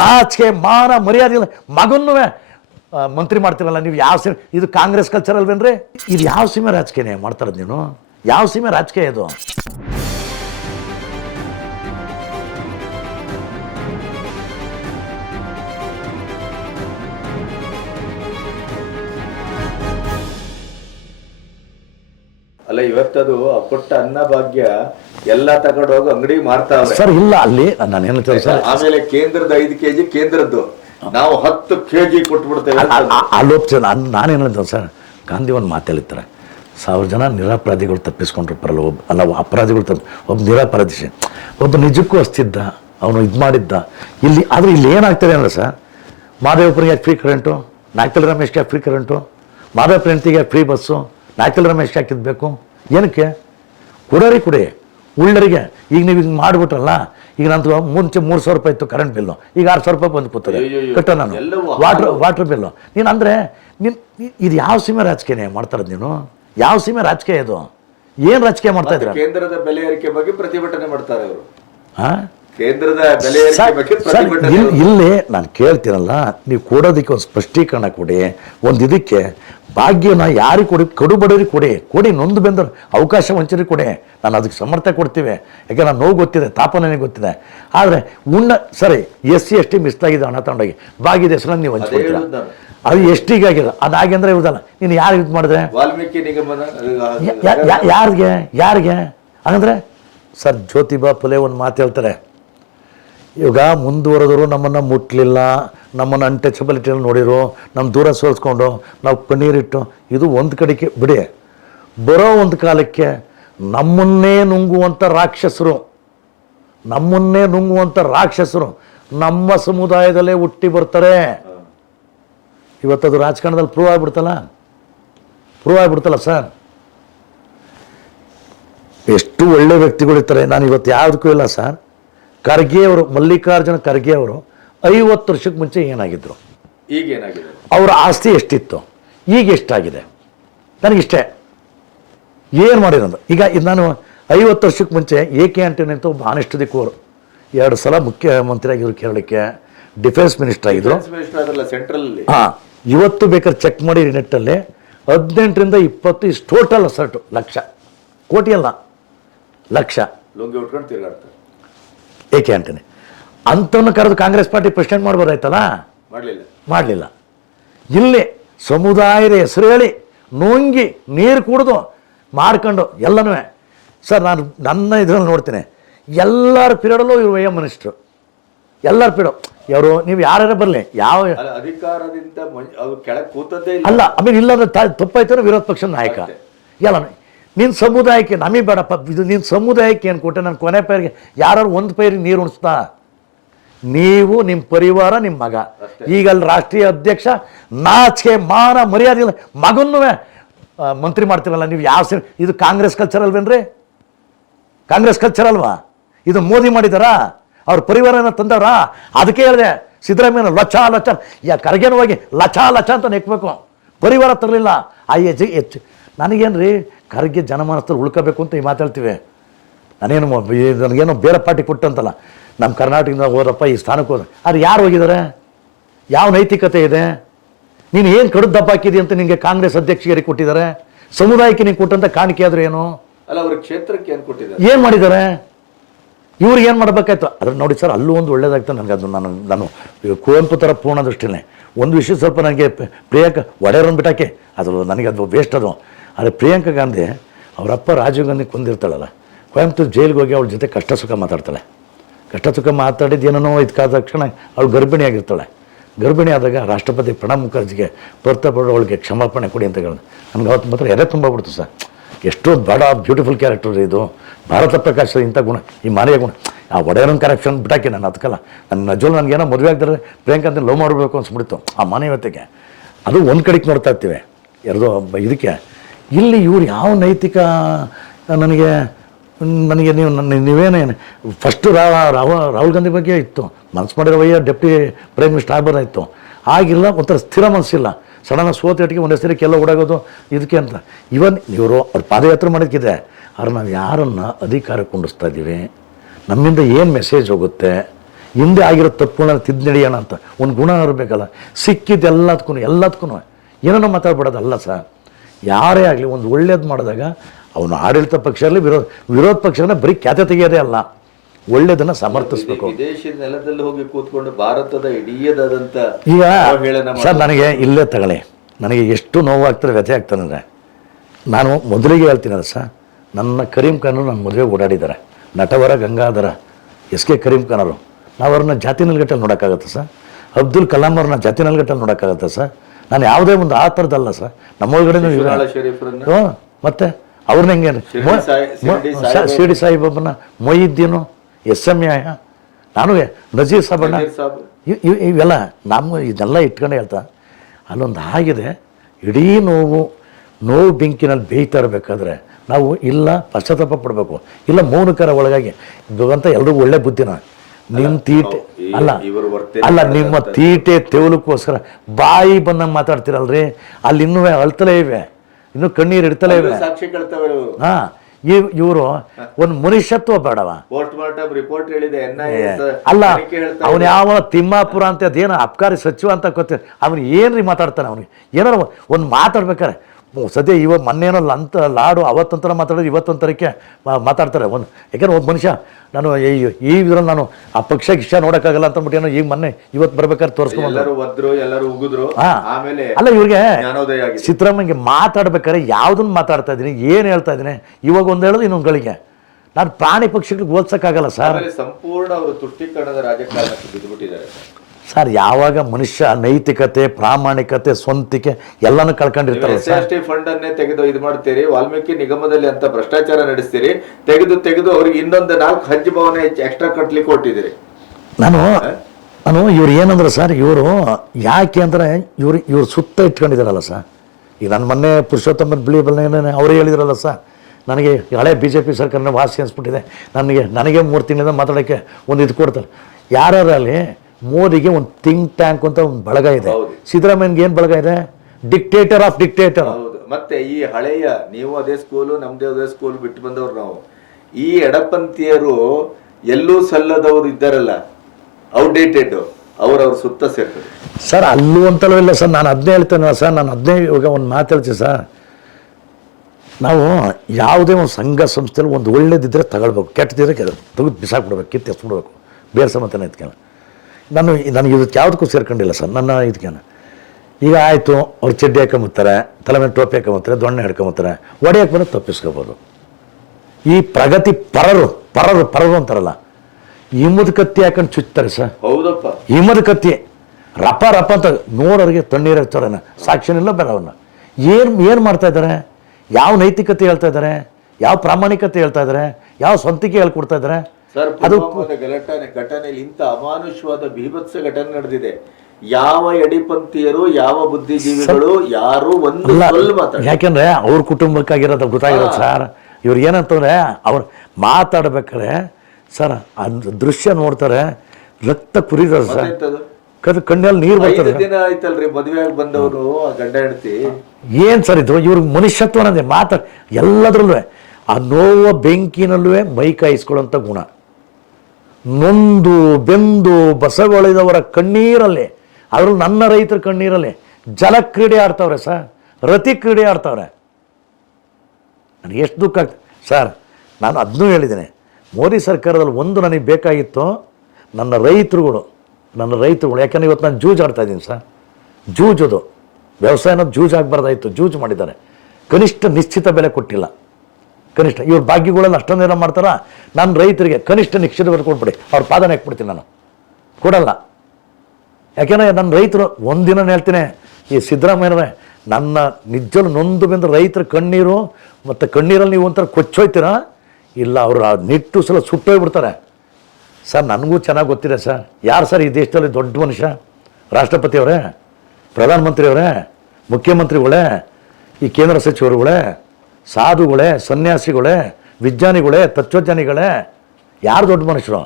ನಾಚಿಕೆ, ಮಾನ, ಮರ್ಯಾದೆ ಇಲ್ಲ. ಮಗನ್ನೂ ಮಂತ್ರಿ ಮಾಡ್ತೀರಲ್ಲ, ನೀವು ಯಾವ ಸೀಮೆ ಇದು ಕಾಂಗ್ರೆಸ್ ಕಲ್ಚರ್ ಅಲ್ವೇನ್ರಿ? ಇದು ಯಾವ ಸೀಮೆ ರಾಜಕೀಯ ಮಾಡ್ತಾರದು ನೀನು? ಯಾವ ಸೀಮೆ ರಾಜಕೀಯ ಇದು? ಅಲ್ಲ, ಇವತ್ತದು ಕೊಟ್ಟ ಅನ್ನ ಭಾಗ್ಯ ಎಲ್ಲ ತಗೊಂಡೋಗಿ ಅಂಗಡಿ ಮಾರ್ತಾವ್ರೆ. ಸರ್ ಇಲ್ಲ ಅಲ್ಲಿ ನಾನು ಹೇಳ್ತೇನೆ ಸರ್. ಆಮೇಲೆ ಕೇಂದ್ರದ ಐದು ಕೆಜಿ ಕೇಂದ್ರದ್ದು. ನಾವು ಹತ್ತು ಕೆಜಿ ಕೊಟ್ಬಿಡ್ತೇವೆ ಕೊಟ್ಟು ಬಿಡ್ತೇವೆ ಆಲೋಚನೆ ನಾನು ಹೇಳಿದ್ದೆ ಸರ್ ಗಾಂಧಿ ಒಂದು ಮಾತು ಹೇಳಿರ್ತಾರೆ. ಸಾವಿರ ಜನ ನಿರಪರಾಧಿಗಳು ತಪ್ಪಿಸ್ಕೊಂಡ್ರು ಬರಲ್ಲ ಒಬ್ಬ ಅಲ್ಲ ಅಪರಾಧಿಗಳು ತಪ್ಪಿ ಒಬ್ಬ ನಿರಪರಾಧಿ ಒಬ್ಬ ನಿಜಕ್ಕೂ ಅಸ್ತಿದ್ದ ಅವನು ಇದು ಮಾಡಿದ್ದ. ಇಲ್ಲಿ ಆದರೆ ಇಲ್ಲಿ ಏನಾಗ್ತದೆ ಅಂದ್ರೆ ಸರ್ ಮಾದೇವಪುರಿಗೆ ಫ್ರೀ ಕರೆಂಟು ನಾಯ್ಕಲ್ ರಮೇಶ್ಗೆ ಫ್ರೀ ಕರೆಂಟು ಮಾದೇವಪುರ ಹೆಂಡತಿಗೆ ಫ್ರೀ ಬಸ್ಸು ನಾಯ್ಕಲ್ ರಮೇಶ್ಗೆ ಹಾಕಿದ್ಬೇಕು ಏನಕ್ಕೆ? ಕೊಡೋರಿ ಕೊಡಿ. ಉಳ್ಳರಿಗೆ ಈಗ ನೀವು ಹಿಂಗೆ ಮಾಡಿಬಿಟ್ರಲ್ಲ ಈಗ ನಂತರ ಮುಂಚೆ ಮೂರು ಸಾವಿರ ರೂಪಾಯಿ ಇತ್ತು ಕರೆಂಟ್ ಬಿಲ್ಲು ಈಗ ಆರು ಸಾವಿರ ರೂಪಾಯಿ ಬಂದು ಕೂತದೆ. ಕಟ್ಟೋ ನಾನು. ವಾಟ್ರ್ ವಾಟ್ರ್ ಬಿಲ್ಲು ನೀನು ಅಂದರೆ ನಿನ್ ಇದು ಯಾವ ಸೀಮೆ ರಾಜಕೀಯ ಮಾಡ್ತಾರದು ನೀನು? ಯಾವ ಸೀಮೆ ರಾಜಕೀಯ ಇದು? ಏನು ರಾಜಕೀಯ ಮಾಡ್ತಾ ಇದ್ರೆ ಇದ್ದೀರಾ? ಕೇಂದ್ರದ ಬೆಲೆ ಏರಿಕೆ ಬಗ್ಗೆ ಪ್ರತಿಭಟನೆ ಮಾಡ್ತಾರೆ ಅವರು. ಹಾಂ? ಕೇಂದ್ರದ ಬೆಲೆ ಏರಿಕೆ ಬಗ್ಗೆ ಇಲ್ಲಿ ನಾನು ಕೇಳ್ತೀನಲ್ಲ ನೀವು ಕೊಡೋದಕ್ಕೆ ಒಂದು ಸ್ಪಷ್ಟೀಕರಣ ಕೊಡಿ. ಒಂದು ಇದಕ್ಕೆ ಭಾಗ್ಯನ ಯಾರಿಗೆ ಕೊಡಿ ಕಡು ಬಡವರಿಗೆ ಕೊಡಿ ಕೊಡಿ ನೊಂದು ಬೆಂದರು ಅವಕಾಶ ವಂಚನೆ ಕೊಡಿ. ನಾನು ಅದಕ್ಕೆ ಸಮರ್ಥ ಕೊಡ್ತೀವಿ. ಯಾಕೆ ನಾನು ನೋವು ಗೊತ್ತಿದೆ ತಾಪ ನನಗೆ ಗೊತ್ತಿದೆ. ಆದರೆ ಉಣ್ಣ ಸರಿ S C S T miss ಆಗಿದೆ ಹಣ ತಗೊಂಡೋಗಿ ಭಾಗ್ಯದ ಹೆಸರನ್ನು ನೀವು ನಾನು. ಅದು ಎಷ್ಟಿಗೆ ಆಗಿದೆ? ಅದು ಹಾಗೆ ಅಂದರೆ ಇವ್ದಲ್ಲ ನೀನು ಯಾರು ಇದು ಮಾಡಿದ್ರೆ? ಯಾರಿಗೆ? ಯಾರಿಗೆ? ಹಂಗಂದ್ರೆ ಸರ್ ಜ್ಯೋತಿಬಾ ಪುಲೆ ಒಂದು ಮಾತು ಹೇಳ್ತಾರೆ. ಇವಾಗ ಮುಂದುವರೆದ್ರು ನಮ್ಮನ್ನು ಮುಟ್ಲಿಲ್ಲ, ನಮ್ಮನ್ನು ಅನ್ಟಚಬಿಲಿಟಿಯಲ್ಲಿ ನೋಡಿರು ನಮ್ಮ ದೂರ ಸೋಲ್ಸ್ಕೊಂಡು ನಾವು ಕಣ್ಣೀರಿಟ್ಟು ಇದು ಒಂದು ಕಡೆಗೆ ಬಿಡಿ. ಬರೋ ಒಂದು ಕಾಲಕ್ಕೆ ನಮ್ಮನ್ನೇ ನುಂಗುವಂಥ ರಾಕ್ಷಸರು, ನಮ್ಮನ್ನೇ ನುಂಗುವಂಥ ರಾಕ್ಷಸರು ನಮ್ಮ ಸಮುದಾಯದಲ್ಲೇ ಹುಟ್ಟಿ ಬರ್ತಾರೆ. ಇವತ್ತದು ರಾಜಕಾರಣದಲ್ಲಿ ಪ್ರೂವ್ ಆಗಿಬಿಡ್ತಲ್ಲ? ಪ್ರೂವ್ ಆಗಿಬಿಡ್ತಲ್ಲ ಸರ್? ಎಷ್ಟು ಒಳ್ಳೆ ವ್ಯಕ್ತಿಗಳಿರ್ತಾರೆ. ನಾನು ಇವತ್ತು ಯಾವುದಕ್ಕೂ ಇಲ್ಲ ಸರ್. ಖರ್ಗೆ ಅವರು ಮಲ್ಲಿಕಾರ್ಜುನ ಖರ್ಗೆ ಅವರು ಐವತ್ತು ವರ್ಷಕ್ಕೆ ಮುಂಚೆ ಏನಾಗಿದ್ರು? ಈಗ ಏನಾಗಿದೆ? ಅವರ ಆಸ್ತಿ ಎಷ್ಟಿತ್ತು? ಈಗ ಎಷ್ಟಾಗಿದೆ? ನನಗಿಷ್ಟೇ. ಏನು ಮಾಡಿರೋದು? ಈಗ ಇದು ನಾನು ಐವತ್ತು ವರ್ಷಕ್ಕೆ ಮುಂಚೆ ಎ ಕೆ ಆಂಟನಿ ಅಂತ ಒಬ್ಬ ಆನೆಸ್ಟ್ ದಿಕ್ಕೋರು. ಎರಡು ಸಲ ಮುಖ್ಯಮಂತ್ರಿ ಆಗಿದ್ರು ಕೇರಳಕ್ಕೆ ಡಿಫೆನ್ಸ್ ಮಿನಿಸ್ಟರ್ ಆಗಿದ್ರು. ಡಿಫೆನ್ಸ್ ಸೆಂಟ್ರಲ್ ಅಲ್ಲಿ. ಹಾಂ ಇವತ್ತು ಬೇಕಾದ್ರೆ ಚೆಕ್ ಮಾಡಿ ನೆಟ್ಟಲ್ಲಿ ಹದಿನೆಂಟರಿಂದ ಇಪ್ಪತ್ತು ಇಷ್ಟು ಟೋಟಲ್ ಅಸರ್ಟು ಲಕ್ಷ. ಕೋಟಿ ಅಲ್ಲ ಲಕ್ಷ. ಲುಂಗಿ ಉಟ್ಕೊಂಡು ತಿರುಗಾಡ್ತಾರೆ. ಏಕೆ ಅಂತೀನಿ? ಅಂಥವನ್ನು ಕರೆದು ಕಾಂಗ್ರೆಸ್ ಪಾರ್ಟಿ ಪ್ರೆಸಿಡೆಂಟ್ ಮಾಡ್ಬೋದಾಯ್ತಲ್ಲ? ಮಾಡಲಿಲ್ಲ. ಮಾಡಲಿಲ್ಲ. ಇಲ್ಲಿ ಸಮುದಾಯದ ಹೆಸರು ಹೇಳಿ ನುಂಗಿ ನೀರು ಕುಡಿದು ಮಾಡ್ಕೊಂಡು ಎಲ್ಲನೂ. ಸರ್ ನಾನು ನನ್ನ ಇದರಲ್ಲಿ ನೋಡ್ತೇನೆ. ಎಲ್ಲರ ಪಿರಿಯಡಲ್ಲೂ ಇವರು ವೈ ಎಂ ಮಿನಿಸ್ಟ್ರು. ಎಲ್ಲರ ಪೀರಿಯಡ್. ಇವರು ನೀವು ಯಾರ್ಯಾರು ಬರಲಿ? ಯಾವ ಅಧಿಕಾರದಿಂದ ಅಲ್ಲ ಕೂತದ್ದೇ ಇಲ್ಲ. ಆಮೇಲೆ ಇಲ್ಲಾಂದ್ರೆ ತಪ್ಪಾಯ್ತಾರೆ ವಿರೋಧ ಪಕ್ಷದ ನಾಯಕ. ಎಲ್ಲ ನಿನ್ನ ಸಮುದಾಯಕ್ಕೆ ನಮಗೆ ಬೇಡಪ್ಪ. ಇದು ನಿನ್ನ ಸಮುದಾಯಕ್ಕೆ ಏನು ಕೊಟ್ಟೆ? ನನ್ನ ಕೊನೆ ಪೈರಿಗೆ ಯಾರು ಒಂದು ಪೈರಿಗೆ ನೀರು ಉಣಿಸ್ತಾ? ನೀವು ನಿಮ್ಮ ಪರಿವಾರ ನಿಮ್ಮ ಮಗ. ಈಗ ಅಲ್ಲಿ ರಾಷ್ಟ್ರೀಯ ಅಧ್ಯಕ್ಷ ನಾಚಿಕೆ ಮಾನ ಮರ್ಯಾದೆ ಇಲ್ಲ. ಮಗನ್ನೂ ಮಂತ್ರಿ ಮಾಡ್ತೀರಲ್ಲ ನೀವು ಯಾವ ಸರಿ? ಇದು ಕಾಂಗ್ರೆಸ್ ಕಲ್ಚರ್ ಅಲ್ವೇನ್ರಿ? ಕಾಂಗ್ರೆಸ್ ಕಲ್ಚರ್ ಅಲ್ವಾ? ಇದು ಮೋದಿ ಮಾಡಿದಾರಾ? ಅವ್ರ ಪರಿವಾರನ ತಂದವ್ರ ಅದಕ್ಕೆ ಹೇಳಿದೆ ಸಿದ್ದರಾಮಯ್ಯನ ಲಚ ಲಚ. ಯಾ ಕರ್ಗೇನು ಹೋಗಿ ಲಚ ಲಚ ಅಂತ ನೆಕ್ಬೇಕು. ಪರಿವಾರ ತರಲಿಲ್ಲ. ಆ ಎಜ್ ಎಚ್ ನನಗೇನು ರೀ ಕರ್ಗೆ ಜನಮಾನಸದಲ್ಲಿ ಉಳ್ಕೋಬೇಕು ಅಂತ ಈ ಮಾತಾಡ್ತೀವಿ ನಾನೇನು ನನಗೇನೋ ಬೇರೆ ಪಾರ್ಟಿ ಕೊಟ್ಟಂತಲ್ಲ ನಮ್ಮ ಕರ್ನಾಟಕದಿಂದ ಹೋದಪ್ಪ ಈ ಸ್ಥಾನಕ್ಕೆ ಹೋದ ಅದು ಯಾರು ಹೋಗಿದ್ದಾರೆ ಯಾವ ನೈತಿಕತೆ ಇದೆ? ನೀನು ಏನು ಕಡುದು ದಪ್ಪ ಹಾಕಿದಿ ಅಂತ ನಿಮಗೆ ಕಾಂಗ್ರೆಸ್ ಅಧ್ಯಕ್ಷರಿಗೆ ಕೊಟ್ಟಿದ್ದಾರೆ ಸಮುದಾಯಕ್ಕೆ ನೀನು ಕೊಟ್ಟಂಥ ಕಾಣಿಕೆ ಆದರೂ ಏನು? ಅಲ್ಲ ಅವ್ರ ಕ್ಷೇತ್ರಕ್ಕೆ ಏನು ಕೊಟ್ಟಿದ್ದಾರೆ? ಏನು ಮಾಡಿದ್ದಾರೆ ಇವ್ರಿಗೆ ಏನು ಮಾಡಬೇಕಾಯ್ತು? ಅದ್ರ ನೋಡಿ ಸರ್ ಅಲ್ಲೂ ಒಂದು ಒಳ್ಳೇದಾಗ್ತದೆ ನನಗೆ ಅದು. ನಾನು ನಾನು ಕುವೆಂಪು ಥರ ಪೂರ್ಣ ದೃಷ್ಟಿನೇ. ಒಂದು ವಿಷಯ ಸ್ವಲ್ಪ ನನಗೆ ಪ್ರಿಯಕ ಪ್ರಿಯಾಂಕ ಒಡೆಯರನ್ನು ಬಿಟ್ಟಾಕೆ. ಅದು ನನಗೆ ಅದು ವೇಸ್ಟ್ ಅದು. ಆದರೆ ಪ್ರಿಯಾಂಕಾ ಗಾಂಧಿ ಅವರಪ್ಪ ರಾಜೀವ್ ಗಾಂಧಿ ಕೊಂದಿರ್ತಾಳಲ್ಲ ಕೊಯಂಬತ್ತೂರು ಜೈಲಿಗೆ ಹೋಗಿ ಅವಳ ಜೊತೆ ಕಷ್ಟ ಸುಖ ಮಾತಾಡ್ತಾಳೆ. ಕಷ್ಟ ಸುಖ ಮಾತಾಡಿದ್ದು ಏನೋ ಇದಕ್ಕಾದ ತಕ್ಷಣ ಅವಳು ಗರ್ಭಿಣಿ ಆಗಿರ್ತಾಳೆ. ಗರ್ಭಿಣಿ ಆದಾಗ ರಾಷ್ಟ್ರಪತಿ ಪ್ರಣಬ್ ಮುಖರ್ಜಿಗೆ ಪಡ್ಡು ಅವಳಿಗೆ ಕ್ಷಮಾಪಣೆ ಕೊಡಿ ಅಂತ ಹೇಳಿದೆ. ನನಗೆ ಅವತ್ತು ಮಾತ್ರ ಎರೆ ತುಂಬ ಬಿಡ್ತು ಸರ್. ಎಷ್ಟೋ ಬಡ ಬ್ಯೂಟಿಫುಲ್ ಕ್ಯಾರೆಕ್ಟರ್ ಇದು. ಭಾರತ ಪ್ರಕಾಶ ಇಂಥ ಗುಣ, ಈ ಮಾರಿಯ ಗುಣ. ಆ ಒಡೆಯರನ್ ಕರೆಕ್ಷನ್ ಬಿಟ್ಟಾಕಿ ನಾನು ಅದಕ್ಕಲ್ಲ ನನ್ನ ನಜೋಲ್ ನನಗೇನೋ ಮದುವೆ ಆಗ್ತಾರೆ ಪ್ರಿಯಾಂಕಾ ಅಂತ ಲವ್ ಮಾಡಬೇಕು ಅನ್ಸ್ಬಿಡ್ತು ಆ ಮಾನವತೆಗೆ ಅದು ಒಂದು ಕಡೆಗೆ ನೋಡ್ತಾ ಇರ್ತೀವಿ. ಎರಡೋ ಇದಕ್ಕೆ ಇಲ್ಲಿ ಇವ್ರು ಯಾವ ನೈತಿಕ, ನನಗೆ ನನಗೆ ನೀವು ನನ್ನ ನೀವೇನೇನು ಫಸ್ಟು ರಾವ ರಾಹುಲ್ ಗಾಂಧಿ ಬಗ್ಗೆ ಇತ್ತು. ಮನಸ್ಸು ಮಾಡಿರೋ ವಯ್ಯ ಡೆಪ್ಟಿ ಪ್ರೈಮ್ ಮಿನಿಸ್ಟರ್ ಇತ್ತು. ಆಗಿಲ್ಲ, ಒಂಥರ ಸ್ಥಿರ ಮನಸ್ಸಿಲ್ಲ. ಸಡನ್ ಸೋತಿಟ್ಟಿಗೆ ಒಂದೇ ಸರಿ ಕೆಲವು ಓಡಾಗೋದು, ಇದಕ್ಕೆ ಅಂತ. ಇವನ್ ಇವರು ಅವ್ರು ಪಾದಯಾತ್ರೆ ಮಾಡೋಕ್ಕಿದೆ ಆದ್ರೆ ನಾವು ಯಾರನ್ನು ಅಧಿಕಾರ ಕುಂಡಿಸ್ತಾ ಇದ್ದೀವಿ? ನಮ್ಮಿಂದ ಏನು ಮೆಸೇಜ್ ಹೋಗುತ್ತೆ? ಹಿಂದೆ ಆಗಿರೋ ತಪ್ಪುಗಳನ್ನ ತಿದ್ದು ನಡೆಯೋಣ ಅಂತ. ಒಂದು ಗುಣ ಇರಬೇಕಲ್ಲ. ಸಿಕ್ಕಿದ್ದು ಎಲ್ಲದಕ್ಕೂ ಎಲ್ಲದಕ್ಕೂ ಏನೋ ಮಾತಾಡ್ಬಿಡೋದಲ್ಲ ಸರ್. ಯಾರೇ ಆಗಲಿ ಒಂದು ಒಳ್ಳೇದು ಮಾಡಿದಾಗ ಅವನು ಆಡಳಿತ ಪಕ್ಷ ಇರಲಿ ವಿರೋಧ ವಿರೋಧ ಪಕ್ಷನ ಬರೀ ಖ್ಯಾತೆ ತೆಗೆಯೋದೇ ಅಲ್ಲ. ಒಳ್ಳೇದನ್ನು ಸಮರ್ಥಿಸ್ಬೇಕು. ವಿದೇಶಿ ನೆಲದಲ್ಲಿ ಹೋಗಿ ಕೂತ್ಕೊಂಡು ಭಾರತದ ಇಡೀದಾದಂಥ ಈಗ ಸರ್ ನನಗೆ ಇಲ್ಲೇ ತಗೊಳ್ಳಿ. ನನಗೆ ಎಷ್ಟು ನೋವಾಗ್ತದೆ ವ್ಯಥೆ ಆಗ್ತಾನಂದ್ರೆ ನಾನು ಮೊದಲಿಗೆ ಹೇಳ್ತೀನಲ್ಲ ಸರ್ ನನ್ನ ಕರೀಂ ಖಾನು ನನ್ನ ಮದುವೆ ಓಡಾಡಿದ್ದಾರೆ. ನಟವರ ಗಂಗಾಧರ ಎಸ್ ಕೆ ಕರೀಂ ಖಾನ್ ಅವರು. ನಾವು ಅವ್ರನ್ನ ಜಾತಿ ನೆಲಗಟ್ಟಲ್ಲಿ ನೋಡೋಕ್ಕಾಗತ್ತೆ ಸರ್? ಅಬ್ದುಲ್ ಕಲಾಂ ಅವ್ರನ್ನ ಜಾತಿ ನೆಲಗಟ್ಟಲ್ಲಿ ನೋಡೋಕ್ಕಾಗತ್ತೆ ಸರ್? ನಾನು ಯಾವುದೇ ಒಂದು ಆ ಥರದ್ದಲ್ಲ ಸರ್. ನಮ್ಮೊಳಗಡೆ ಹ್ಞೂ ಮತ್ತೆ ಅವ್ರನ್ನ ಹೆಂಗೆ ಶಿರ್ಡಿ ಸಾಯಿ- ಶಿರ್ಡಿ ಸಾಯಿಬಾಬಾ. ಶಿರಡಿ ಸಾಯಿಬಾಬನ ಮೊಯ್ದೀನು ಎಸ್ ಎಂ ಯಾಯ ನಾನು ನಜೀರ್ ಸಾಬಣ್ಣ. ಇವೆಲ್ಲ ನಮ್ಮ ಇದೆಲ್ಲ ಇಟ್ಕೊಂಡು ಹೇಳ್ತಾ. ಅಲ್ಲೊಂದು ಆಗಿದೆ ಇಡೀ ನೋವು ನೋವು ಬೆಂಕಿನಲ್ಲಿ ಬೇಯ್ತಾ ಇರಬೇಕಾದ್ರೆ ನಾವು ಇಲ್ಲ ಪಶ್ಚಾತ್ತಾಪ ಪಡಬೇಕು. ಇಲ್ಲ ಮೌನಕರ ಒಳಗಾಗಿ. ಭಗವಂತ ಎಲ್ರಿಗೂ ಒಳ್ಳೆ ಬುದ್ಧಿನ. ನಿಂತೀಟ್ ತೀಟೆ ಅಲ್ಲ. ಅಲ್ಲ ನಿಮ್ಮ ತೀಟೆ ತೆವಲಕ್ಕೋಸ್ಕರ ಬಾಯಿ ಬಂದಂಗೆ ಮಾತಾಡ್ತಿರಲ್ರಿ? ಅಲ್ಲಿ ಇನ್ನೂ ಅಳ್ತಲೇ ಇವೆ. ಇನ್ನೂ ಕಣ್ಣೀರು ಇಡ್ತಲೇ ಇವೆ. ಹಾ ಇವ್ ಇವರು ಒಂದು ಮನುಷ್ಯತ್ವ ಬೇಡವ. ರಿಪೋರ್ಟ್ ಹೇಳಿದೆ ಅಲ್ಲ ಅವನು ಯಾವ ತಿಮ್ಮಾಪುರ ಅಂತ ಅದೇನು ಅಬ್ಕಾರಿ ಸಚಿವ ಅಂತ ಗೊತ್ತಿಲ್ಲ. ಅವನು ಏನ್ರಿ ಮಾತಾಡ್ತಾನೆ ಅವನಿಗೆ? ಏನಾರ ಒಂದು ಮಾತಾಡ್ಬೇಕಾರೆ. ಸದ್ಯ ಇವಾಗ ಮೊನ್ನೇನೋ ಲಂತ ಲಾಡು ಅವತ್ತೊಂಥರ ಮಾತಾಡೋದು ಇವತ್ತೊಂಥರಕ್ಕೆ ಮಾತಾಡ್ತಾರೆ. ಒಂದು ಯಾಕಂದ್ರೆ ಒಬ್ಬ ಮನುಷ್ಯ ನಾನು ಈ ಇದ್ರಲ್ಲಿ ನಾನು ಆ ಪಕ್ಷ ಗಿಕ್ಷ ನೋಡೋಕ್ಕಾಗಲ್ಲ ಅಂತ ಏನೋ ಈಗ ಮೊನ್ನೆ ಇವತ್ತು ಬರ್ಬೇಕಾದ್ರೆ ತೋರಿಸ್ಕೊಂಡು ಎಲ್ಲರೂ ಉಗಿದ್ರು. ಆಮೇಲೆ ಅಲ್ಲ ಇವ್ರಿಗೆ ಸಿದ್ದರಾಮಯ್ಯ ಸಿದ್ದರಾಮಯ್ಯಗೆ ಮಾತಾಡ್ಬೇಕಾದ್ರೆ ಯಾವುದನ್ನು ಮಾತಾಡ್ತಾ ಇದ್ದೀನಿ ಏನು ಹೇಳ್ತಾ ಇದ್ದೀನಿ ಇವಾಗ ಒಂದು ಹೇಳೋದು ಇನ್ನೊಂದು ಗಳಿಗೆ. ನಾನು ಪ್ರಾಣಿ ಪಕ್ಷಿಗಳಿಗೆ ಹೋಲ್ಸೋಕ್ಕಾಗಲ್ಲ ಸರ್. ಸಂಪೂರ್ಣ ಅವರು ತುಟ್ಟಿಕರಣದ ರಾಜಕಾರಣಕ್ಕೆ ಬಿದ್ದುಬಿಟ್ಟಿದ್ದಾರೆ ಸರ್ ಯಾವಾಗ ಮನುಷ್ಯ ನೈತಿಕತೆ ಪ್ರಾಮಾಣಿಕತೆ ಸ್ವಂತಿಕೆ ಎಲ್ಲನೂ ಕಳ್ಕೊಂಡಿರ್ತಾರೆ ಎಸ್ ಎಸ್ ಟಿ ಫಂಡ್ ಅನ್ನೇ ತೆಗೆದು ಇದು ಮಾಡ್ತೀರಿ ವಾಲ್ಮೀಕಿ ನಿಗಮದಲ್ಲಿ ಅಂತ ಭ್ರಷ್ಟಾಚಾರ ನಡೆಸ್ತೀರಿ ತೆಗೆದು ತೆಗೆದು ಅವ್ರಿಗೆ ಇನ್ನೊಂದು ನಾಲ್ಕು ಹಜ್ ಭವನ ಎಕ್ಸ್ಟ್ರಾ ಕಟ್ಲಿಕ್ಕೆ ಕೊಟ್ಟಿದ್ದೀರಿ. ನಾನು ನಾನು ಇವ್ರು ಏನಂದ್ರೆ ಸರ್ ಇವರು ಯಾಕೆ ಅಂದರೆ ಇವ್ರು ಇವ್ರು ಸುತ್ತ ಇಟ್ಕೊಂಡಿದ್ದಾರಲ್ಲ ಸರ್. ಈಗ ನನ್ನ ಮೊನ್ನೆ ಪುರುಷೋತ್ತಮ ಬಿಳಿ ಬಲ್ಲೇನೆ ಅವರೇ ಹೇಳಿದ್ರಲ್ಲ ಸರ್. ನನಗೆ ಹಳೆ ಬಿ ಜೆ ಪಿ ಸರ್ಕಾರನ ವಾಸಿ ಅನಿಸ್ಬಿಟ್ಟಿದೆ. ನನಗೆ ನನಗೆ ಮೂರು ತಿಂಗಳಿಂದ ಮಾತಾಡೋಕ್ಕೆ ಒಂದು ಇದು ಕೊಡ್ತಾರೆ. ಯಾರಲ್ಲಿ ಮೋದಿಗೆ ಒಂದು ಥಿಂಕ್ ಟ್ಯಾಂಕ್ ಅಂತ ಒಂದು ಬಳಗ ಇದೆ. ಸಿದ್ದರಾಮಯ್ಯನ್ಗೆ ಏನು ಬಳಗ ಇದೆ? ಡಿಕ್ಟೇಟರ್ ಆಫ್ ಡಿಕ್ಟೇಟರ್ ಹೌದು. ಮತ್ತೆ ಈ ಹಳೆಯ ನೀವು ಅದೇ ಸ್ಕೂಲು ನಮ್ದೇ ಅದೇ ಸ್ಕೂಲ್ ಬಿಟ್ಟು ಬಂದವ್ರು ನಾವು. ಈ ಎಡಪಂಥೀಯರು ಎಲ್ಲೂ ಸಲ್ಲದವರು ಇದ್ದಾರಲ್ಲ ಔಟ್ಡೇಟೆಡ್ ಅವ್ರವ್ರ ಸುತ್ತ ಸೇರ್ತದೆ. ಸರ್ ಅಲ್ಲೂ ಅಂತಲೂ ಇಲ್ಲ ಸರ್ ನಾನು ಅದನ್ನೇ ಹೇಳ್ತೇನೆ ಸರ್ ನಾನು ಅದನ್ನೇ ಇವಾಗ ಒಂದು ಮಾತು ಹೇಳ್ತೀನಿ ಸರ್ ನಾವು ಯಾವುದೇ ಒಂದು ಸಂಘ ಸಂಸ್ಥೆಯಲ್ಲಿ ಒಂದು ಒಳ್ಳೇದಿದ್ದರೆ ತಗೊಳ್ಬೇಕು. ಕೆಟ್ಟದಿದ್ರೆ ತೆಗೆದು ಬಿಸಾಕ್ಬಿಡ್ಬೇಕು ಕಿತ್ತು ಎಸ್ಬಿಡ್ಬೇಕು ಬೇರೆ ಸಮತನ ಇದಕ್ಕೆಲ್ಲ ನಾನು ನನಗೆ ಇದಕ್ಕೆ ಯಾವುದಕ್ಕೂ ಸೇರ್ಕೊಂಡಿಲ್ಲ ಸರ್. ನನ್ನ ಇದಕ್ಕೆ ಈಗ ಆಯಿತು ಅವ್ರು ಚಡ್ಡಿ ಹಾಕೊಂಬತ್ತಾರೆ ತಲೆ ಮೇಲೆ ಟೋಪಿ ಹಾಕೊಂಬತ್ತಾರೆ ದೊಣ್ಣೆ ಹಿಡ್ಕೊಂಬತ್ತಾರೆ ಒಡೆಯಕ್ಕೆ ಬಂದು ತಪ್ಪಿಸ್ಕೋಬೋದು. ಈ ಪ್ರಗತಿ ಪರರು ಪರರು ಪರರು ಅಂತಾರಲ್ಲ ಹಿಮದ ಕತ್ತಿ ಹಾಕೊಂಡು ಚುಚ್ತಾರೆ ಸರ್. ಹೌದಪ್ಪ. ಹಿಮದ ಕತ್ತಿ ರಪ ರಪ ಅಂತ ನೋಡೋರಿಗೆ ತಣ್ಣೀರು ಇರ್ತಾರೆ ಸಾಕ್ಷಿನಿಲ್ಲ ಬೇಡ ಅವನ್ನ ಏನು ಏನು ಮಾಡ್ತಾ ಇದ್ದಾರೆ ಯಾವ ನೈತಿಕತೆ ಹೇಳ್ತಾ ಇದ್ದಾರೆ ಯಾವ ಪ್ರಾಮಾಣಿಕತೆ ಹೇಳ್ತಾ ಇದ್ದಾರೆ ಯಾವ ಸ್ವಂತಿಕೆ ಹೇಳ್ಕೊಡ್ತಾ ಇದ್ದಾರೆ ಅದು ಪುಲ್ವಾಮಾದ ಗಲಾಟೆ ಘಟನೆಯಲ್ಲಿ ಇಂಥ ಅಮಾನುಷವಾದ ಬೀಭತ್ಸ ಘಟನೆ ನಡೆದಿದೆ. ಯಾವ ಎಡಿಪಂಥೀಯರು ಯಾವ ಬುದ್ಧಿಜೀವಿಗಳು ಯಾರು ಒಂದು ಯಾಕೆಂದ್ರೆ ಅವ್ರ ಕುಟುಂಬಕ್ಕಾಗಿರೋದು ಗೊತ್ತಾಗಿರೋದು ಸರ್. ಇವ್ರು ಏನಂತಂದ್ರೆ ಅವ್ರು ಮಾತಾಡ್ಬೇಕಾದ್ರೆ ಸರ್ ಆ ದೃಶ್ಯ ನೋಡ್ತಾರೆ ರಕ್ತ ಕುರಿತಾರೆ ಸರ್? ಕದ್ ಕಣ್ಣಲ್ಲಿ ನೀರು ಬರ್ತದೆ. ದಿನ ಆಯ್ತಲ್ರಿ ಮದುವೆಯಾಗಿ ಬಂದವರು ಗಂಡ ಹೆಂಡತಿ? ಏನು ಸರ್ ಇದು? ಇವ್ರಿಗೆ ಮನುಷ್ಯತ್ವ ಅನ್ನೋದೇ ಮಾತಾಡ ಎಲ್ಲದ್ರಲ್ಲೂ. ಆ ನೋವ ಬೆಂಕಿನಲ್ಲೂ ಮೈ ಕಾಯಿಸ್ಕೊಳ್ಳೋಂಥ ಗುಣ. ನೊಂದು ಬೆಂದು ಬಸಗೊಳಿದವರ ಕಣ್ಣೀರಲ್ಲಿ, ಅದರಲ್ಲಿ ನನ್ನ ರೈತರ ಕಣ್ಣೀರಲ್ಲಿ ಜಲ ಕ್ರೀಡೆ ಆಡ್ತವ್ರೆ ಸರ್, ರತಿ ಕ್ರೀಡೆ ಆಡ್ತವ್ರೆ. ನನಗೆ ಎಷ್ಟು ದುಃಖ ಆಗ್ತದೆ ಸರ್, ನಾನು ಅದನ್ನೂ ಹೇಳಿದ್ದೇನೆ. ಮೋದಿ ಸರ್ಕಾರದಲ್ಲಿ ಒಂದು ನನಗೆ ಬೇಕಾಗಿತ್ತು, ನನ್ನ ರೈತರುಗಳು ನನ್ನ ರೈತರುಗಳು, ಯಾಕಂದ್ರೆ ಇವತ್ತು ನಾನು ಜೂಜ್ ಆಡ್ತಾ ಇದ್ದೀನಿ ಸರ್. ಜೂಜದು ವ್ಯವಸಾಯನ ಜೂಜ್ ಆಗಬಾರ್ದಾಯಿತು, ಜೂಜ್ ಮಾಡಿದ್ದಾರೆ. ಕನಿಷ್ಠ ನಿಶ್ಚಿತ ಬೆಲೆ ಕೊಟ್ಟಿಲ್ಲ. ಕನಿಷ್ಠ, ಇವ್ರ ಭಾಗ್ಯಗಳನ್ನು ಅಷ್ಟೊಂದು ಏನೋ ಮಾಡ್ತಾರ, ನಾನು ರೈತರಿಗೆ ಕನಿಷ್ಠ ನಿಕ್ಷೇಪ ಕೊಟ್ಬಿಡಿ, ಅವ್ರ ಪಾದನೆ ಹಾಕ್ಬಿಡ್ತೀನಿ ನಾನು. ಕೊಡಲ್ಲ. ಯಾಕೆಂದರೆ ನನ್ನ ರೈತರು, ಒಂದಿನ ಹೇಳ್ತೀನಿ, ಈ ಸಿದ್ದರಾಮಯ್ಯನವೇ ನನ್ನ ನಿಜಲು ನೊಂದು ಬೆಂದ ರೈತರ ಕಣ್ಣೀರು, ಮತ್ತು ಕಣ್ಣೀರಲ್ಲಿ ನೀವು ಒಂಥರ ಕೊಚ್ಚೋಯ್ತೀರಾ? ಇಲ್ಲ, ಅವರು ನಿಟ್ಟು ಸಲ ಸುಟ್ಟೋಗ್ಬಿಡ್ತಾರೆ. ಸರ್, ನನಗೂ ಚೆನ್ನಾಗಿ ಗೊತ್ತಿದೆ ಸರ್. ಯಾರು ಸರ್ ಈ ದೇಶದಲ್ಲಿ ದೊಡ್ಡ ಮನುಷ್ಯ? ರಾಷ್ಟ್ರಪತಿಯವರೇ, ಪ್ರಧಾನಮಂತ್ರಿಯವರೇ, ಮುಖ್ಯಮಂತ್ರಿಗಳೇ, ಈ ಕೇಂದ್ರ ಸಚಿವರುಗಳೇ ಸಾಧುಗಳೇ ಸನ್ಯಾಸಿಗಳೇ ವಿಜ್ಞಾನಿಗಳೇ ತತ್ವಜ್ಞಾನಿಗಳೇ ಯಾರು ದೊಡ್ಡ ಮನುಷ್ಯರು?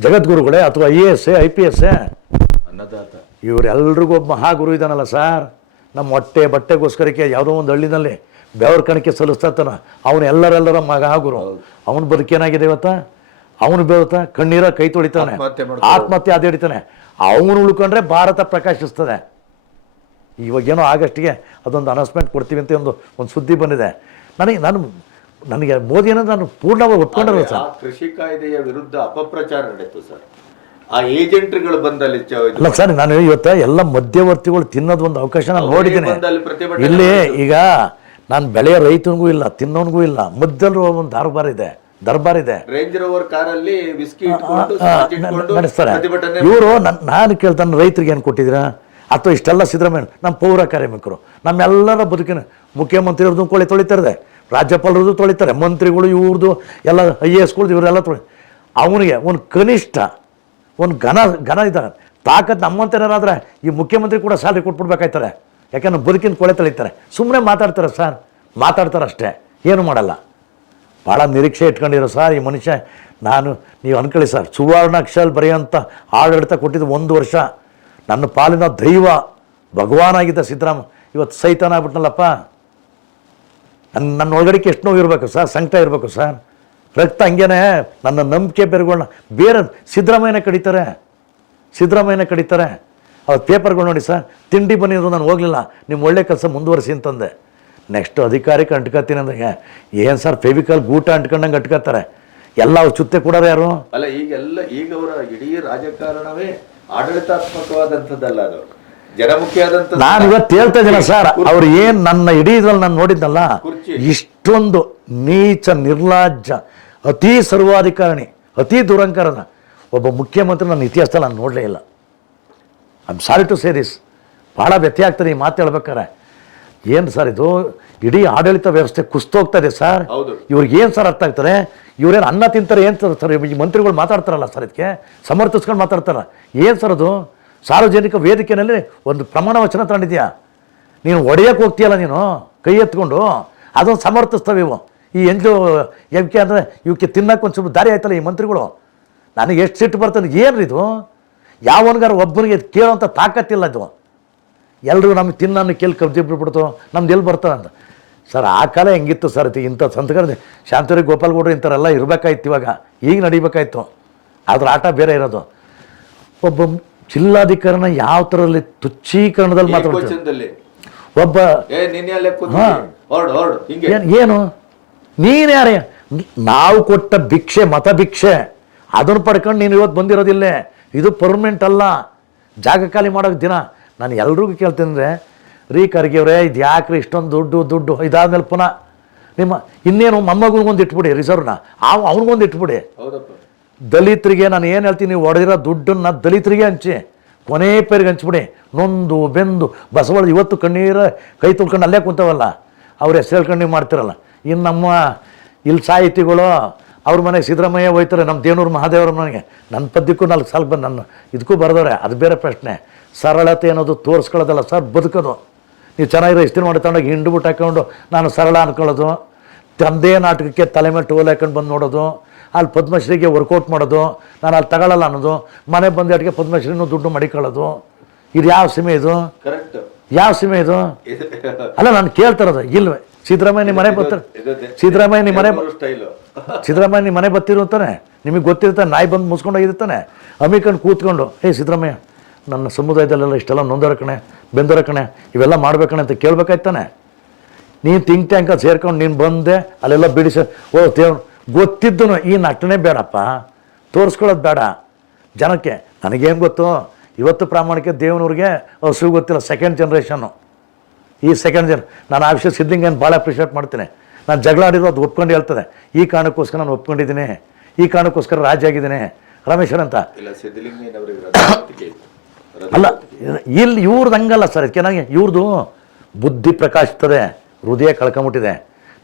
ಜಗದ್ಗುರುಗಳೇ ಅಥವಾ I A S I P S ಅನ್ನದಾತ. ಇವರೆಲ್ರಿಗೂ ಒಬ್ಬ ಮಹಾಗುರು ಇದ್ದಾನಲ್ಲ ಸರ್. ನಮ್ಮ ಹೊಟ್ಟೆ ಬಟ್ಟೆಗೋಸ್ಕರಕ್ಕೆ ಯಾವುದೋ ಒಂದು ಹಳ್ಳಿನಲ್ಲಿ ಬೆವರ ಸಲ್ಲಿಸ್ತಾ ಸಲ್ಲಿಸ್ತಾನ ಅವನು ಎಲ್ಲರೆಲ್ಲರ ಮಹಾಗುರು. ಅವನ ಬದುಕೇನಾಗಿದೆ ಇವತ್ತ? ಅವನು ಬೀಳ್ತಾ ಕಣ್ಣೀರ ಕೈ ತೊಳಿತಾನೆ. ಆತ್ಮಹತ್ಯೆ ಅದು ಆತ್ಮಹತ್ಯೆ ಅದೇ ಹಿಡಿತಾನೆ. ಅವನು ಉಳ್ಕೊಂಡ್ರೆ ಭಾರತ ಪ್ರಕಾಶಿಸ್ತದೆ. ಇವಾಗೇನೋ ಆಗಸ್ಟಿಗೆ ಅದೊಂದು ಅನೌನ್ಸ್ಮೆಂಟ್ ಕೊಡ್ತೀವಿ ಅಂತ ಒಂದು ಒಂದು ಸುದ್ದಿ ಬಂದಿದೆ. ನನಗೆ ನಾನು ನನಗೆ ಮೋದಿ ಅನ್ನೋದು ನಾನು ಪೂರ್ಣವಾಗಿ ಒಪ್ಕೊಂಡಿರೋ ಸರ್. ಕೃಷಿ ಕಾಯ್ದೆಯ ವಿರುದ್ಧ ಅಪಪ್ರಚಾರ ನಡೀತು ಸರ್. ಆ ಏಜೆಂಟ್ಗಳು ಬಂದಲ್ಲಿ ಅಲ್ಲ ಸರ್ ನಾನು ಇವತ್ತು ಎಲ್ಲ ಮಧ್ಯವರ್ತಿಗಳು ತಿನ್ನೋದು ಒಂದು ಅವಕಾಶ ನಾನು ನೋಡಿದ್ದೀನಿ. ಇಲ್ಲಿ ಈಗ ನಾನು ಬೆಳೆಯ ರೈತನಿಗೂ ಇಲ್ಲ ತಿನ್ನೋನ್ಗೂ ಇಲ್ಲ ಮಧ್ಯಲ್ಲೂ ಒಂದು ದರ್ಬಾರ್ ಇದೆ ದರ್ಬಾರ್ ಇದೆ. ಕಾರಲ್ಲಿ ನಡೆಸ್ತಾರೆ. ಇವರು ನಾನು ಕೇಳ್ತಾನೆ ರೈತರಿಗೆ ಏನು ಕೊಟ್ಟಿದ್ದೀರಾ? ಅಥವಾ ಇಷ್ಟೆಲ್ಲ ಸಿದ್ದರಾಮಯ್ಯ ನಮ್ಮ ಪೌರ ಕಾರ್ಮಿಕರು, ನಮ್ಮೆಲ್ಲರ ಬದುಕಿನ ಮುಖ್ಯಮಂತ್ರಿಯವ್ರದ್ದು ಕೊಳೆ ತೊಳಿತಾರೆ ರಾಜ್ಯಪಾಲರದ್ದು ತೊಳಿತಾರೆ, ಮಂತ್ರಿಗಳು ಇವ್ರದ್ದು ಎಲ್ಲ ಐ ಎ ಎಸ್ಗಳದ್ದು ಇವರೆಲ್ಲ ತೊಳಿ, ಅವನಿಗೆ ಒಂದು ಕನಿಷ್ಠ ಒಂದು ಘನ ಘನ ಇದ್ದಾರೆ ತಾಕತ್ ನಮ್ಮಂತೇನಾದ್ರೆ ಈ ಮುಖ್ಯಮಂತ್ರಿ ಕೂಡ ಸ್ಯಾಲ್ರಿ ಕೊಟ್ಬಿಡ್ಬೇಕಾಯ್ತಾರೆ ಯಾಕಂದ್ರೆ ಬದುಕಿನ ಕೊಳೆ ತೊಳಿತಾರೆ. ಸುಮ್ಮನೆ ಮಾತಾಡ್ತಾರೆ ಸರ್ ಮಾತಾಡ್ತಾರೆ ಅಷ್ಟೇ, ಏನು ಮಾಡಲ್ಲ. ಭಾಳ ನಿರೀಕ್ಷೆ ಇಟ್ಕೊಂಡಿರೋ ಸರ್ ಈ ಮನುಷ್ಯ, ನಾನು, ನೀವು ಅನ್ಕೊಳ್ಳಿ ಸರ್ ಸುವರ್ಣಾಕ್ಷರಲ್ಲಿ ಬರೆಯೋಂಥ ಆಡಳಿತ ಕೊಟ್ಟಿದ್ದು ಒಂದು ವರ್ಷ. ನನ್ನ ಪಾಲಿನ ದೈವ ಭಗವಾನಾಗಿದ್ದ ಸಿದ್ದರಾಮ, ಇವತ್ತು ಸೈತಾನ ಆಗ್ಬಿಟ್ನಲ್ಲಪ್ಪ. ನನ್ನ ನನ್ನ ಒಳಗಡೆಗೆ ಎಷ್ಟು ನೋವು ಇರಬೇಕು ಸರ್, ಸಂಕಟ ಇರಬೇಕು ಸರ್. ರಕ್ತ ಹಂಗೇನೆ ನನ್ನ ನಂಬಿಕೆ ಬೇರೆಗಳನ್ನ ಬೇರೆ ಸಿದ್ದರಾಮಯ್ಯನ ಕಡಿತಾರೆ. ಸಿದ್ದರಾಮಯ್ಯನ ಕಡಿತಾರೆ. ಅವತ್ತು ಪೇಪರ್ಗಳು ನೋಡಿ ಸರ್, ತಿಂಡಿ ಬಂದಿದ್ರು ನಾನು ಹೋಗಲಿಲ್ಲ. ನಿಮ್ಮ ಒಳ್ಳೆ ಕೆಲಸ ಮುಂದುವರಿಸಿ ಅಂತಂದೆ. ನೆಕ್ಸ್ಟ್ ಅಧಿಕಾರಕ್ಕೆ ಅಂಟ್ಕೊತೀನಿ ಅಂದ್ರೆ ಏನು ಸರ್, ಫೆವಿಕಲ್ ಗೂಟ ಅಂಟ್ಕೊಂಡಂಗೆ ಅಂಟ್ಕೊತಾರೆ ಎಲ್ಲ ಅವ್ರು ಚುತ್ತೆ ಕೊಡೋರು ಯಾರು? ಅಲ್ಲ, ಈಗೆಲ್ಲ, ಈಗ ಅವರ ಇಡೀ ರಾಜಕಾರಣವೇ ಆಡಳಿತಾತ್ಮಕವಾದಂಥದ್ದಲ್ಲ ಅದು. ಜನಮುಖಿಯಾದಂತ ನಾನು ಇವತ್ತು ಹೇಳ್ತಾ ಇದ್ದೀನಿ ಸರ್ ಅವ್ರು ಏನು ನನ್ನ ಇಡೀ ಇದ್ರಲ್ಲಿ ನಾನು ನೋಡಿದ್ನಲ್ಲ ಕುರ್ಚಿ. ಇಷ್ಟೊಂದು ನೀಚ ನಿರ್ಲಾಜ್ಯ ಅತಿ ಸರ್ವಾಧಿಕಾರಣಿ ಅತಿ ದುರಂಕರನ ಒಬ್ಬ ಮುಖ್ಯಮಂತ್ರಿ ನನ್ನ ಇತಿಹಾಸದಲ್ಲಿ ನಾನು ನೋಡಲೇ ಇಲ್ಲ. I'm sorry to say this ಭಾಳ ವ್ಯತ್ಯ ಆಗ್ತದೆ ಈ ಮಾತು ಹೇಳ್ಬೇಕಾರೆ ಏನು ಸರ್ ಇದು? ಇಡೀ ಆಡಳಿತ ವ್ಯವಸ್ಥೆ ಕುಸ್ತೋಗ್ತಾ ಇದೆ ಸರ್. ಇವ್ರಿಗೆ ಏನು ಸರ್ ಅರ್ಥ ಆಗ್ತಾರೆ ಇವ್ರೇನು ಅನ್ನ ತಿಂತಾರೆ ಏನು ಸರ್ ಸರ್? ಈ ಮಂತ್ರಿಗಳು ಮಾತಾಡ್ತಾರಲ್ಲ ಸರ್ ಇದಕ್ಕೆ? ಸಮರ್ಥಿಸ್ಕೊಂಡು ಮಾತಾಡ್ತಾರ. ಏನು ಸರ್ ಅದು? ಸಾರ್ವಜನಿಕ ವೇದಿಕೆಯಲ್ಲಿ ಒಂದು ಪ್ರಮಾಣ ವಚನ ತಗೊಂಡಿದ್ಯಾ? ನೀನು ಒಡೆಯಕ್ಕೆ ಹೋಗ್ತೀಯಲ್ಲ ನೀನು? ಕೈ ಎತ್ಕೊಂಡು? ಅದೊಂದು ಸಮರ್ಥಿಸ್ತವೆ ಇವು. ಈ ಎಂಜು ಎಮ್ಕೆ ಅಂದರೆ ಇವಕ್ಕೆ ತಿನ್ನಕ್ಕೆ ಒಂದು ಸ್ವಲ್ಪ ದಾರಿ ಆಯ್ತಲ್ಲ ಈ ಮಂತ್ರಿಗಳು? ನನಗೆ ಎಷ್ಟು ಸಿಟ್ಟು ಬರ್ತದೆ ಏನು ಇದು? ಯಾವನಿಗಾರ ಒಬ್ಬನಿಗೆ ಕೇಳೋಂಥ ತಾಕತ್ತಿಲ್ಲ ಇದು. ಎಲ್ಲರೂ ನಮಗೆ ತಿನ್ನನ್ನು ಕೇಳಿ ಕಬ್ಜಿ ಬಿಟ್ಬಿಡ್ತು. ನಮ್ದು ಎಲ್ಲಿ ಬರ್ತದೆ ಅಂತ ಸರ್ ಆ ಕಾಲ ಹೆಂಗಿತ್ತು ಸರ್ ಇಂಥ ಸಂತಕರ ಶಾಂತರಿ ಗೋಪಾಲ್ಗೌಡ್ರು ಇಂಥರೆಲ್ಲ ಇರಬೇಕಾಯ್ತು ಇವಾಗ. ಈಗ ನಡಿಬೇಕಾಯ್ತು. ಆದ್ರೆ ಆಟ ಬೇರೆ ಇರೋದು. ಒಬ್ಬ ಜಿಲ್ಲಾಧಿಕಾರಿನ ಯಾವ ಥರಲ್ಲಿ ತುಚ್ಛೀಕರಣದಲ್ಲಿ ಮಾತಾಡ್ತೀವಿ ಒಬ್ಬ ಏನು ನೀನು ಯಾರೇ? ನಾವು ಕೊಟ್ಟ ಭಿಕ್ಷೆ ಮತ ಭಿಕ್ಷೆ. ಅದನ್ನು ಪಡ್ಕೊಂಡು ನೀನು ಇವತ್ತು ಬಂದಿರೋದಿಲ್ಲೇ. ಇದು ಪರ್ಮನೆಂಟ್ ಅಲ್ಲ. ಜಾಗ ಖಾಲಿ ಮಾಡೋಕೆ ದಿನ. ನಾನು ಎಲ್ರಿಗೂ ಕೇಳ್ತೀನಿ ಅಂದರೆ ರೀ ಖರ್ಗೆವ್ರೆ ಇದು ಯಾಕ್ರಿ ಇಷ್ಟೊಂದು ದುಡ್ಡು ದುಡ್ಡು ಇದಾದ್ಮೇಲೆ ಪುನಃ ನಿಮ್ಮ ಇನ್ನೇನು ಮೊಮ್ಮಗನಿಗೊಂದು ಇಟ್ಬಿಡಿ ರಿಸರ್ವ್ನ ಅವ್ ಅವ್ನಿಗೊಂದು ಇಟ್ಬಿಡಿ. ದಲಿತರಿಗೆ ನಾನು ಏನು ಹೇಳ್ತೀನಿ ನೀವು ಹೊಡೆದಿರೋ ದುಡ್ಡನ್ನು ದಲಿತರಿಗೆ ಹಂಚಿ. ಕೊನೆ ಪೇರಿಗೆ ಹಂಚ್ಬಿಡಿ. ನೊಂದು ಬೆಂದು ಬಸವಳ ಇವತ್ತು ಕಣ್ಣೀರ ಕೈ ತುಳ್ಕೊಂಡು ಅಲ್ಲೇ ಕುಂತವಲ್ಲ ಅವ್ರ ಹೆಸರು ಹೇಳ್ಕೊಂಡು ನೀವು ಮಾಡ್ತಿರಲ್ಲ. ಇನ್ನು ನಮ್ಮ ಇಲ್ಲಿ ಸಾಹಿತಿಗಳು ಅವ್ರ ಮನೆಗೆ ಸಿದ್ದರಾಮಯ್ಯ ಹೋಯ್ತಾರೆ ನಮ್ಮ ದೇನೂರು ಮಹಾದೇವರ ಮನೆಗೆ. ನನ್ನ ಪದ್ಯಕ್ಕೂ ನಾಲ್ಕು ಸಾಲ ಬಂದು ನನ್ನ ಇದಕ್ಕೂ ಬರೆದವ್ರೆ ಅದು ಬೇರೆ ಪ್ರಶ್ನೆ. ಸರಳತೆ ಅನ್ನೋದು ತೋರಿಸ್ಕೊಳ್ಳೋದಲ್ಲ ಸರ್ ಬದುಕೋದು. ನೀವು ಚೆನ್ನಾಗಿರೋ ಇಸ್ತ್ರಿ ಮಾಡಿ ಹಿಂಡು ಬುಟ್ಟು ಹಾಕೊಂಡು ನಾನು ಸರಳ ಅನ್ಕೊಳ್ಳೋದು. ತಂದೆ ನಾಟಕಕ್ಕೆ ತಲೆ ಮೇಲೆ ಟೋಲ್ ಹಾಕೊಂಡು ಬಂದು ನೋಡೋದು. ಅಲ್ಲಿ ಪದ್ಮಶ್ರೀಗೆ ವರ್ಕೌಟ್ ಮಾಡೋದು. ನಾನು ಅಲ್ಲಿ ತಗೊಳ್ಳಲ್ಲ ಅನ್ನೋದು. ಮನೆ ಬಂದು ಅಟ್ಟಿಗೆ ಪದ್ಮಶ್ರೀನೂ ದುಡ್ಡು ಮಡಿಕೊಳ್ಳೋದು. ಇದು ಯಾವ ಸೀಮೆ ಇದು? ಯಾವ ಸೀಮೆ ಇದು? ಅಲ್ಲ ನಾನು ಕೇಳ್ತಾರದು ಇಲ್ವೇ? ಸಿದ್ದರಾಮಯ್ಯ ನಿಮ್ಮ ಮನೆ ಬರ್ತಾರೆ. ಸಿದ್ದರಾಮಯ್ಯ ನಿಮ್ಮ ಮನೆ ಸಿದ್ದರಾಮಯ್ಯ ನಿಮ್ಮ ಮನೆ ಬರ್ತಿರುತ್ತಾನೆ ನಿಮಗೆ ಗೊತ್ತಿರ್ತಾನೆ ನಾಯಿ ಬಂದು ಮುಸ್ಕೊಂಡು ಹೋಗಿರ್ತಾನೆ ಅಮಿಕೊಂಡು ಕೂತ್ಕೊಂಡು ಏ ಸಿದ್ದರಾಮಯ್ಯ ನನ್ನ ಸಮುದಾಯದಲ್ಲೆಲ್ಲ ಇಷ್ಟೆಲ್ಲ ನೊಂದರ ಕಣೆ, ಬೆಂದರ ಕಣೆ, ಇವೆಲ್ಲ ಮಾಡ್ಬೇಕಣೆ ಅಂತ ಕೇಳ್ಬೇಕಾಯ್ತಾನೆ. ನೀನು ಥಿಂಕ್ ಟ್ಯಾಂಕ ಸೇರ್ಕೊಂಡು ನೀನು ಬಂದೆ, ಅಲ್ಲೆಲ್ಲ ಬಿಡಿಸ, ಓ ದೇವ್ ಗೊತ್ತಿದ್ದು ಈ ನಟನೆ ಬೇಡಪ್ಪ, ತೋರಿಸ್ಕೊಳ್ಳೋದು ಬೇಡ. ಜನಕ್ಕೆ, ನನಗೇನು ಗೊತ್ತು, ಇವತ್ತು ಪ್ರಾಮಾಣಿಕ ದೇವನವ್ರಿಗೆ ಹಸು ಗೊತ್ತಿಲ್ಲ ಸೆಕೆಂಡ್ ಜನ್ರೇಷನ್ನು ಈ ಸೆಕೆಂಡ್ ಜನ್ ನಾನು ಆ ವಿಷಯ ಸಿದ್ದಿಂಗೇನು ಭಾಳ ಅಪ್ರಿಷಿಯೇಟ್ ಮಾಡ್ತೀನಿ. ನಾನು ಜಗಳ ಆಡಿದ್ರು ಅದು ಒಪ್ಕೊಂಡು ಹೇಳ್ತದೆ. ಈ ಕಾರಣಕ್ಕೋಸ್ಕರ ನಾನು ಒಪ್ಕೊಂಡಿದ್ದೀನಿ. ಈ ಕಾರಣಕ್ಕೋಸ್ಕರ ರಾಜ ಆಗಿದ್ದೀನಿ. ರಮೇಶನ್ ಅಂತ. ಅಲ್ಲ. ಇಲ್ಲಿ ಇವ್ರದ್ದು ಹಂಗಲ್ಲ ಸರ್. ಇದಕ್ಕೆ ನನಗೆ ಇವ್ರದ್ದು ಬುದ್ಧಿ ಪ್ರಕಾಶಿಸ್ತದೆ, ಹೃದಯ ಕಳ್ಕೊಂಬಿಟ್ಟಿದೆ.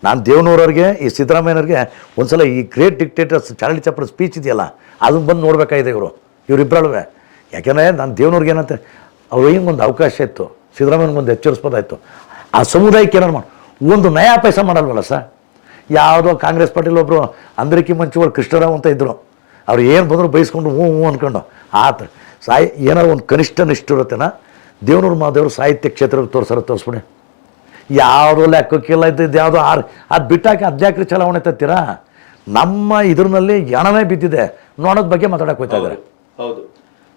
ನಾನು ದೇವನೂರವ್ರಿಗೆ, ಈ ಸಿದ್ದರಾಮಯ್ಯನವ್ರಿಗೆ ಒಂದ್ಸಲ ಈ great dictators Charlie Chaplin speech ಇದೆಯಲ್ಲ ಅದನ್ನ ಬಂದು ನೋಡ್ಬೇಕಾಗಿದೆ ಇವರು. ಇವರಿಬ್ಬರಳುವೆ ಯಾಕೆಂದರೆ ನಾನು ದೇವನವ್ರಿಗೆ ಏನಂತೆ, ಅವ್ರು ಒಂದು ಅವಕಾಶ ಇತ್ತು ಸಿದ್ದರಾಮಯ್ಯನಿಗೊಂದು ಎಚ್ಚರಿಸ್ಬೋದಾಯ್ತು ಆ ಸಮುದಾಯಕ್ಕೆ ಏನಾರು ಮಾಡಿ, ಒಂದು ನಯಾ ಪೈಸ ಮಾಡಲ್ವಲ್ಲ ಸರ್? ಯಾವುದೋ ಕಾಂಗ್ರೆಸ್ ಪಾರ್ಟಿಲಿ ಒಬ್ಬರು ಅಂದ್ರಿಕಿ ಮಂಚುಗಳು ಕೃಷ್ಣರಾವ್ ಅಂತ ಇದ್ದರು ಅವ್ರು ಏನು ಬಂದರೂ ಬೈಸ್ಕೊಂಡು ಹ್ಞೂ ಹ್ಞೂ ಅಂದ್ಕೊಂಡು ಆತ ಸಾಯಿ ಏನೋ ಒಂದು ಕನಿಷ್ಠ ನಿಷ್ಠುರತೆನ ದೇವನೂರು ಮಾದೇವರು ಸಾಹಿತ್ಯ ಕ್ಷೇತ್ರಕ್ಕೆ ತೋರಿಸಾರ ತೋರಿಸ್ಬಿಡಿ. ಯಾವುದೋ ಲೆಕ್ಕಕ್ಕಿಲ್ಲ ಇದ್ದಿದ್ದು ಯಾವುದೋ ಆರು ಅದು ಬಿಟ್ಟಾಕಿ ಅದ್ಯಾಕ್ರಿ ಚಲಾವಣೆ ತತ್ತೀರಾ? ನಮ್ಮ ಇದ್ರಲ್ಲಿ ಎಣನೇ ಬಿದ್ದಿದೆ. ನೋಡೋದ್ ಬಗ್ಗೆ ಮಾತಾಡಕ್ ಹೋಗ್ತಾ ಇದ್ದಾರೆ. ಹೌದು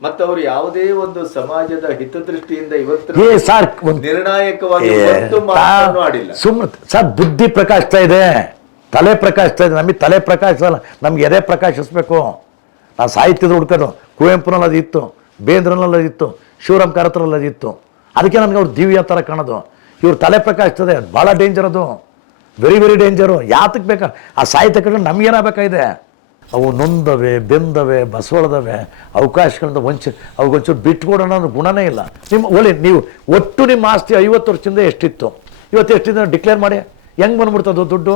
ಮತ್ತೆ ಅವರು ಯಾವುದೇ ಒಂದು ಸಮಾಜದ ಹಿತದೃಷ್ಟಿಯಿಂದ ಇವತ್ತು ಏ ಸರ್ ಒಂದು ನಿರ್ಣಾಯಕವಾಗಿ ಸುಮ್ಮನೆ ಸರ್ ಬುದ್ಧಿ ಪ್ರಕಾಶ್ತಾ ಇದೆ. ತಲೆ ಪ್ರಕಾಶ್ತಾ ಇದೆ. ನಮಗೆ ತಲೆ ಪ್ರಕಾಶಿಸಲ್ಲ ನಮ್ಗೆ ಎದೆ ಪ್ರಕಾಶಿಸ್ಬೇಕು. ನಾವು ಸಾಹಿತ್ಯದ ಹುಡ್ಕೋದು ಕುವೆಂಪುನಲ್ಲಿ ಅದು ಇತ್ತು ಬೇಂದ್ರನಲ್ಲಿ ಅದಿತ್ತು ಶಿವರಾಮ್ ಕಾರತರಲ್ಲಿ ಅದು ಇತ್ತು. ಅದಕ್ಕೆ ನನಗೆ ಅವ್ರು ದಿವ್ಯ ಥರ ಕಾಣೋದು. ಇವ್ರ ತಲೆ ಪ್ರಕಾಶಿಸ್ತದೆ ಭಾಳ ಡೇಂಜರ್ ಅದು. ವೆರಿ ವೆರಿ ಡೇಂಜರು ಯಾತಕ್ಕೆ ಬೇಕಾ? ಆ ಸಾಹಿತ್ಯ ಕಡೆ ನಮಗೇನಾಗಬೇಕಾಗಿದೆ? ಅವು ನೊಂದವೆ, ಬೆಂದವೆ, ಬಸವಳದವೆ, ಅವಕಾಶಗಳಿಂದ ವಂಚ, ಅವಗೊಂಚೂರು ಬಿಟ್ಕೊಡೋಣ ಅನ್ನೋ ಗುಣನೇ ಇಲ್ಲ. ನಿಮ್ಮ ಒಳ್ಳೆ ನೀವು ಒಟ್ಟು ನಿಮ್ಮ ಆಸ್ತಿ ಐವತ್ತು ವರ್ಷದಿಂದ ಎಷ್ಟಿತ್ತು? ಇವತ್ತು ಎಷ್ಟಿದೆ? ಡಿಕ್ಲೇರ್ ಮಾಡಿ. ಹೆಂಗೆ ಬಂದ್ಬಿಡ್ತದೆ ದುಡ್ಡು?